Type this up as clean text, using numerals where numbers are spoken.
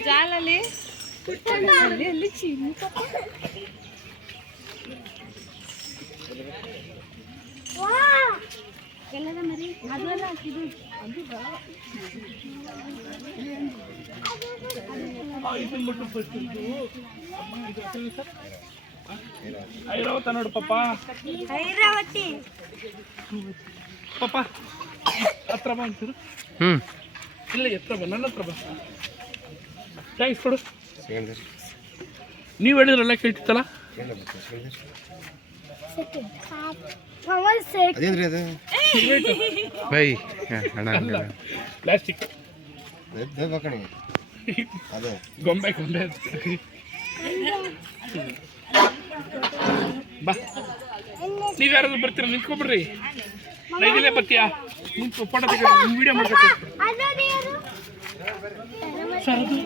ಜಾಲಲ್ಲಿ ಅಲ್ಲಿ ಚೀನಿ ಎಲ್ಲದ ಮರಿ ಅದಲ್ಲ ಇದು ಐರಾವತ ನೋಡು ಪಾಪ ಐರಾವತಿ ಪಾಪ ಹತ್ರ ಬಾ ಅಂತೀರು ಇಲ್ಲ ಎತ್ರ ಬಾ ನನ್ನ ಹತ್ರ ಬಾ ಥ್ಯಾಂಕ್ಸ್ ಕೊಡು ನೀವು ಹೇಳಿದ್ರಲ್ಲ ಕೇಳ್ತಿತ್ತಲ್ಲ ಪ್ಲಾಸ್ಟಿಕ್ ಗೊಂಬೆ ಗೊಂಬೆ ಬಾ ನೀವ್ಯಾರಾದ್ರೂ ಬರ್ತೀರಾ ನಿಂತ್ಕೊಬಿಡ್ರಿ ನೈದಿಲೇ ಬರ್ತೀಯಾ ನಿಂತು ಫೋಟೋ ತೆಗೆದು ವಿಡಿಯೋ ಮಾಡ್ಬೇಕು ಸರ್ ಅದು